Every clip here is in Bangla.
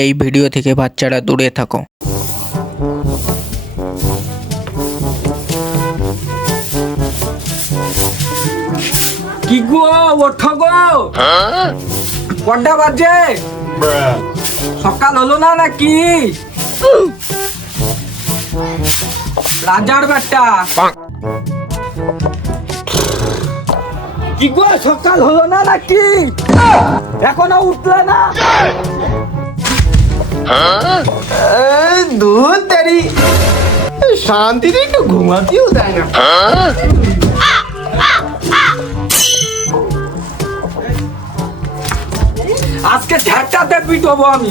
এই ভিডিও থেকে বাচ্চারা দূরে থাকো। কি গো ওঠো গো, কটা বাজে? সকাল হলো না নাকি? রাজার বেটা কি গো, সকাল হলো না নাকি? এখনো উঠলে না? দুধ তেরি শান্তিতে একটু ঘুমাতেও দেয় না। আজকে ঝাঁটাতে পিটবো আমি।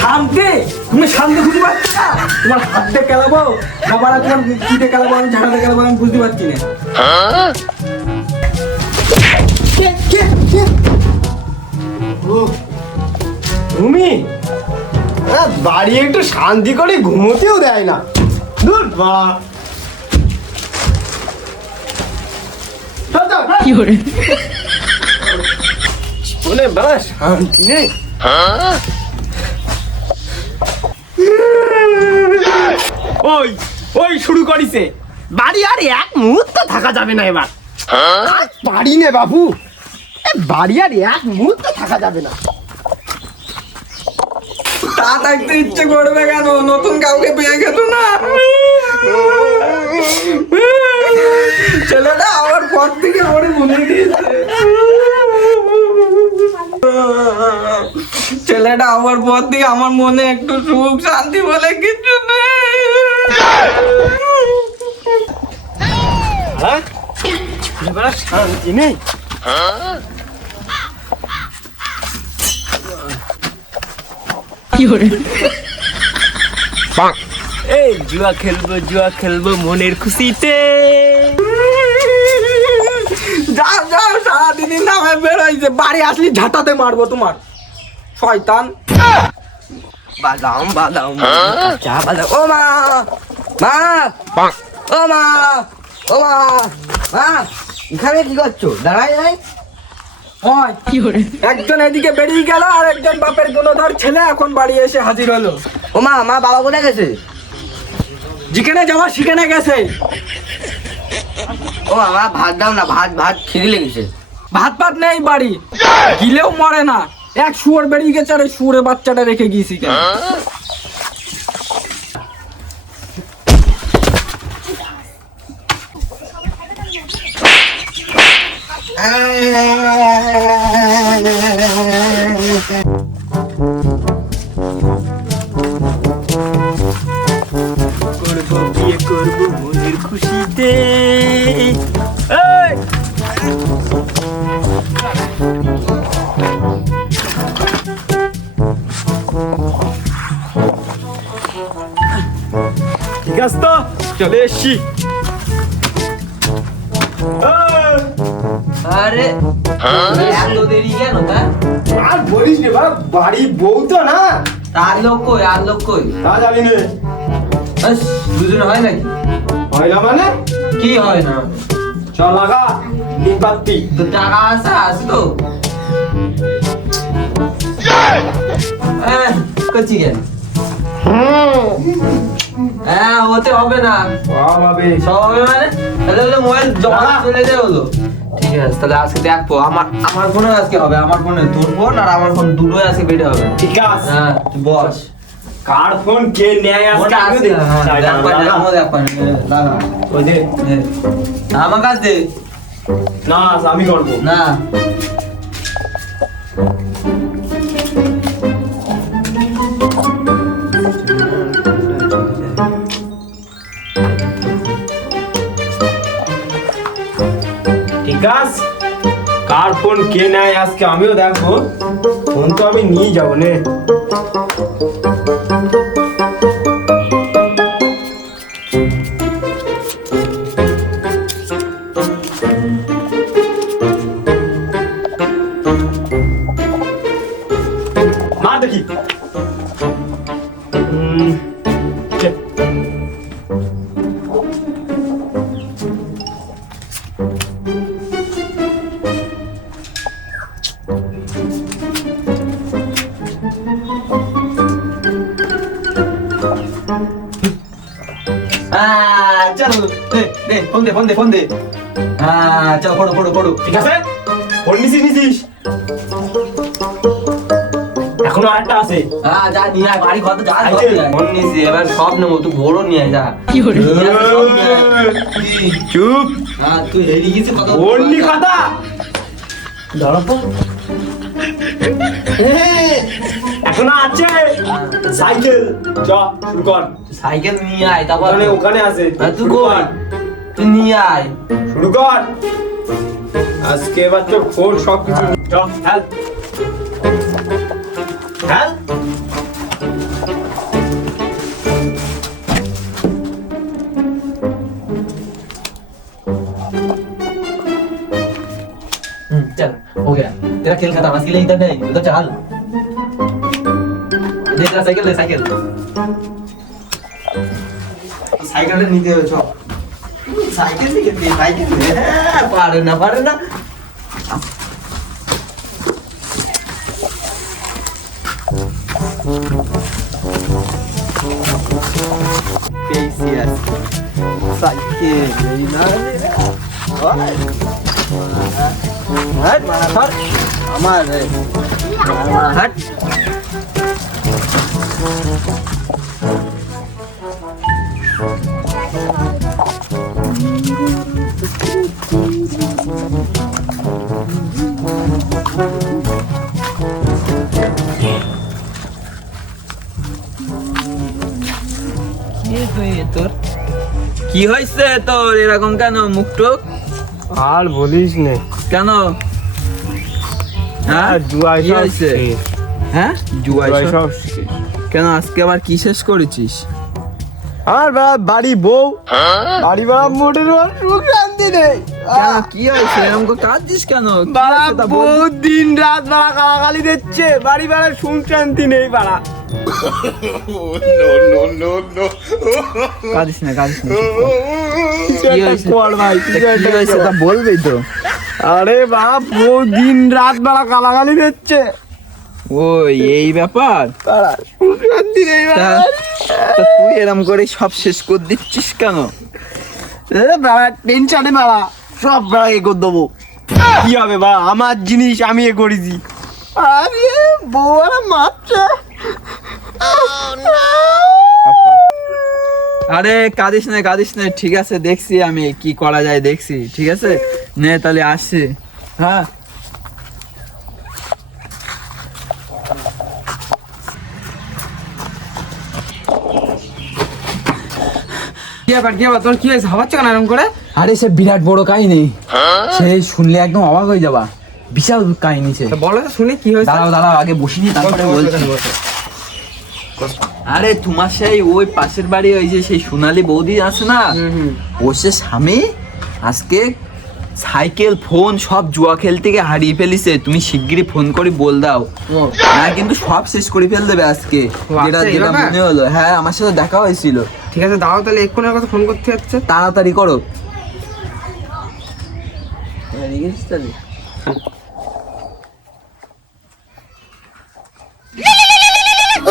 শান্তি, তুমি শান্তি বুঝতে পারছো না? তোমার হাত দিয়ে খেলাবো, খাবার তোমার পিঠে খেলাবো, আমি ঝাঁটাতে খেলাবো, আমি বুঝতে পারছি না। তুমি বাড়ি একটু শান্তি করে ঘুমোতেও দেয় না। দূর বা বলে বাবা শান্তি নেই। ওই ওই শুরু করিছে, বাড়ি আর এক মুহূর্ত থাকা যাবে না এবার। আর পারি নে বাবু, বাড়ি আর এক মুহূর্ত থাকা যাবে না। তা থাকতে ইচ্ছে করবে কেন? নতুন কাউকে পেয়ে গেল না? ছেলেটা আমার পর থেকে আমার মনে দিয়েছে। ছেলেটা আমার পর থেকে আমার মনে একটু সুখ শান্তি বলে কিছু নেই। শান্তি নেই। এই জুয়া খেলবো মনের খুশিতে। যাও যাও, সারাদিনই নামে বেরোইছে, বাড়ি আসলি ঝাঁটাতে মারবো তোমার। শয়তান। বাদাম বাদাম চা বাদাম। ও মা, মা, ও মা, ও মা, মা, এখানে কি করছো? দাঁড়াই নাই? একজন এদিকে বেরিয়ে গেল, আর একজন বাপের গুণধর ছেলে এখন বাড়ি এসে হাজির হলো। ও মা, মা বাবা কোথায় গেছে? যেখানে যাওয়া সেখানে গেছে। ও বাবা ভাত দাও না, ভাত ভাত খিদে লেগেছে। ভাত পাত নেই বাড়ি, গিলেও মরে না। এক শুয়োর বেরিয়ে গেছে, আর এই শুয়োরের বাচ্চাটা রেখে গিয়েছি কেন? করবো বিয়ে করবো মনের খুশিতে। ঠিক আছে তো, চলে এসছি। আরে এত দেরি কেন? তা আর বলিস রে বাবা, বাড়ি বউ তো না। আর লোক কই? আর লোক কই? তা জানি না। দুজনে হয় নাকি? হয় না মানে? কি হয় না? চল লাগা ডিম পাত্তি। তো টাকা আছে তো? করছি কেন? হ্যাঁ, হতে হবে না। বাবা সব হবে মানে? তাহলে মোবাইল জমা চলে যায় হলো। ঠিক আছে, তাহলে আজকে দেখবো। আমার ফোনে আজকে হবে, আমার ফোনে তোর ফোন আর আমার ফোন দুটোই আজকে বেটে হবে। ঠিক আছে। হ্যাঁ, তুই বস। কার ফোন কে নেয় আজকে? ফোনটা আছে, হ্যাঁ, দেখ পাই, আমও দেখ পাই। দাদা, ওই দে। আমার কাছে দে। না আমি করবো না, ঠিক আছে। কার ফোন কে নেয় আজকে আমিও দেখবো। ফোন তো আমি নিয়ে যাবো নে। মার দেখি। চলো দে ফোন দে চলো ফটো ঠিক আছে ফোন নিছিস এখনো আরেকটা আছে যা নিয়ে আয় বাড়ি কত যা আইছে। ফোন নিছি এবার সব নেবো তুই বড় নিয়ে আয় যা চুপ তুই হেরি গেছিস কত ফোন নি কথা ধরো এখনো আছে সাইকেল চ শুরু কর সাইকেল নিয়ে আয় তারপর ওখানে আছে তুই কর তুই নিয়ে আয় শুরু কর আজকে এবার তো ফোন সব কিছু চ খেল খেল चल हो गया तेरा खेल खत्म आज के लिए इधर नहीं उधर चल देख रहा साइकिल ले साइकिल साइकिल ले नीचे हो साइकिल से कितनी साइकिल ले पारे ना कैसी साइकिल मेरी ना हट हट हमारे हट তোর কি হয়েছে তোর এরকম কেন মুখটুক আর বলিস না কেন হ্যাঁ জুয়াই কি হয়েছে? হ্যাঁ জুয়াই সব? সব কেন আজকে আবার কি শেষ করেছিস আর বাড়ি বউ বাড়ি বাড়া মোটের সুখ শান্তি নেই কেন কি হয়েছে এরকম করে কাঁদছিস কেন কি বাড়া হয়েছে তা বল। বউ দিন রাত বাড়া গালাগালি দিচ্ছে বাড়ি বাড়া সুখ শান্তি নেই বাড়া কাঁদিস না কি হয়েছে? কর ভাই তা কি হয়েছে তা বলবি তো আরে বাপ বউ দিন রাত বাড়া গালাগালি দিচ্ছে ও এই ব্যাপার বাড়া সুখ শান্তি নেই বাড়া তা তুই এরকম করে সব শেষ করে দিচ্ছিস কেন বাড়া টেনশনে বাড়া সব বাড়া এ করে দেবো কি হবে বাড়া আমার জিনিস আমি এ করেছি আরে বউ আর মারছে আরে কাঁদিস না ঠিক আছে দেখছি আমি কি করা যায় দেখছি ঠিক আছে নে তাহলে আসছি হ্যাঁ কি ব্যাপার তোর কি হয়েছে হওয়াচ্ছে কেন এরকম করে? আরে সে বিরাট বড় কাহিনী সেই শুনলে একদম অবাক হয়ে যাবা বিশাল কাহিনী সে তা বলো তো শুনি কি হয়েছে? দাঁড়াও আগে বসিনি তারপরে বলছি আরে তোমার সেই ওই পাশের বাড়ি ওই যে সেই সোনালী বৌদি আছে না ও সে স্বামী আজকে সাইকেল ফোন সব জুয়া খেলতে গিয়ে হারিয়ে ফেলিছে তুমি শিগগিরই ফোন করে বল দাও না কিন্তু সব শেষ করে ফেল দেবে আজকে যেটা আচ্ছা, এই যেটা ব্যাপার? মনে হলো হ্যাঁ আমার সাথে দেখা হয়েছিল ঠিক আছে দাও তাহলে এক্ষুনি আমার কাছে ফোন করতে হচ্ছে। তাড়াতাড়ি করো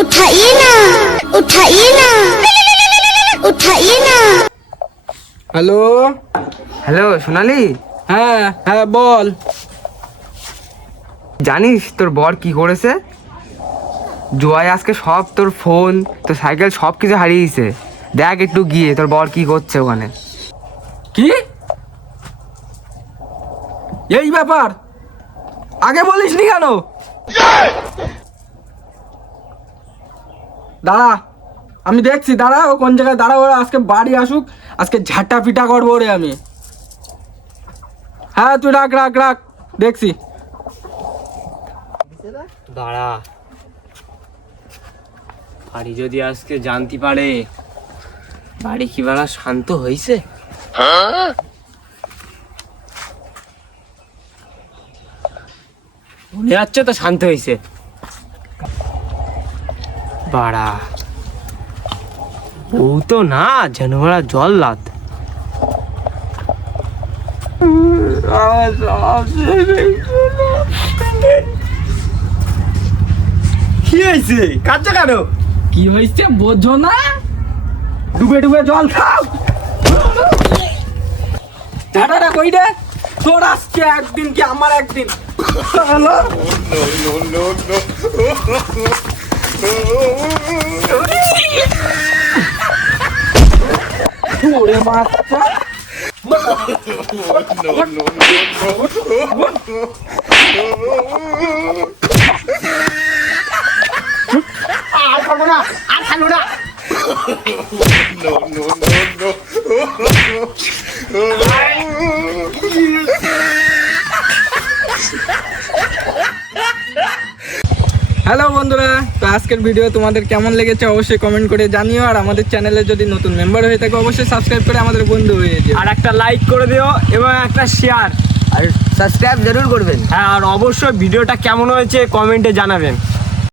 उठाइए ना उठाइए ना उठाइए ना হ্যালো সোনালি, হ্যাঁ বল। জানিস তোর বর কি করেছে? জুয়ায় আজকে সব তোর ফোন তোর সাইকেল সব কিছু হারিয়েছে। দেখ একটু গিয়ে তোর বর কি করছে ওখানে। কি এই ব্যাপার আগে বলিসনি কেন? দাঁড়া আমি দেখছি, দাঁড়া ও কোন জায়গায়, দাঁড়া ওরা আজকে বাড়ি আসুক, আজকে ঝাঁটা পিটা করবো রে আমি। হ্যাঁ তুই রাখ রাখ রাখ, দেখছি। দাঁড়া বাড়ি যদি আজকে জানতে পারে বাড়ি কি বেলা শান্ত হয়েছে। মনে যাচ্ছে তো শান্ত হয়েছে। বাড়া ও তো না যেন ওরা জল্লাদ। কি হয়েছে কাঁদছো কেন? কি হয়েছে বোঝো না? ডুবে ডুবে জল খাও। ঝাঁটাটা কই রে? তোর আসছে একদিন কি আমার একদিন? হ্যালো? ওরে বাচ্চা। আর খাবো না, আর খাবো না। হ্যালো বন্ধুরা, তো আজকের ভিডিও তোমাদের কেমন লেগেছে অবশ্যই কমেন্ট করে জানিও। আর আমাদের চ্যানেলে যদি নতুন মেম্বার হয়ে থাকে অবশ্যই সাবস্ক্রাইব করে আমাদের বন্ধু হয়ে যেও। আর একটা লাইক করে দিও এবং একটা শেয়ার আর সাবস্ক্রাইব জরুর করবেন। হ্যাঁ, আর অবশ্যই ভিডিওটা কেমন হয়েছে কমেন্টে জানাবেন।